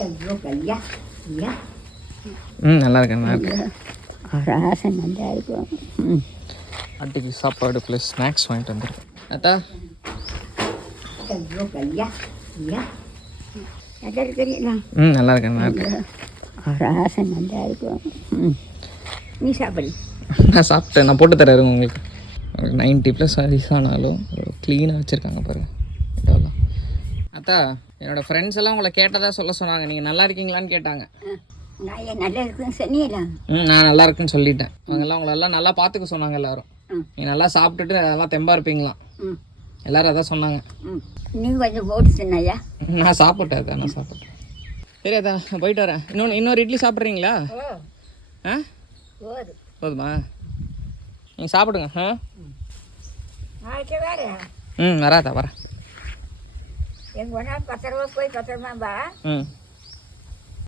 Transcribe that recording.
நல்லா இருக்கேன், நல்லா இருக்கேன். ஆசை நல்லா இருக்கும். பாட்டிக்கு சாப்பாடு ப்ளஸ் ஸ்நாக்ஸ் வாங்கிட்டு வந்துருக்கேன். அத்தா நல்லா இருக்கேன், நல்லா இருக்கேன். ஆசை நல்லா இருக்கும். நீ சாப்பிடு. நான் சாப்பிட்டேன், நான் போட்டு தரேன் உங்களுக்கு. 90+ வயசானாலும் க்ளீனாக வச்சுருக்காங்க பாருங்கள். இதெல்லாம் அத்தா, என்னோடய ஃப்ரெண்ட்ஸ் எல்லாம் உங்களை கேட்டதாக சொல்ல சொன்னாங்க. நீங்கள் நல்லா இருக்கீங்களான்னு கேட்டாங்க. நான் நல்லா இருக்குன்னு சொன்னீங்களா? நான் நல்லா இருக்குன்னு சொல்லிட்டேன். அவங்கெல்லாம் உங்களெல்லாம் நல்லா பார்த்துக்க சொன்னாங்க எல்லாரும். நீங்கள் நல்லா சாப்பிட்டுட்டு அதெல்லாம் தெம்பாக இருப்பீங்களாம். எல்லாரும் அதான் சொன்னாங்க. நீங்கள் கொஞ்சம் போட்டு சொன்னாயா? நான் சாப்பிட்டேன் அதான், நான் சாப்பிட்டேன். சரி அதான், நான் போயிட்டு வரேன். இன்னொரு இட்லி சாப்பிட்றீங்களா? ஆ போதுமா? நீங்கள் சாப்பிடுங்க. வராதா வரேன். எங்கள் ஒன்றா பத்திரமா போய் பத்திரமா பா.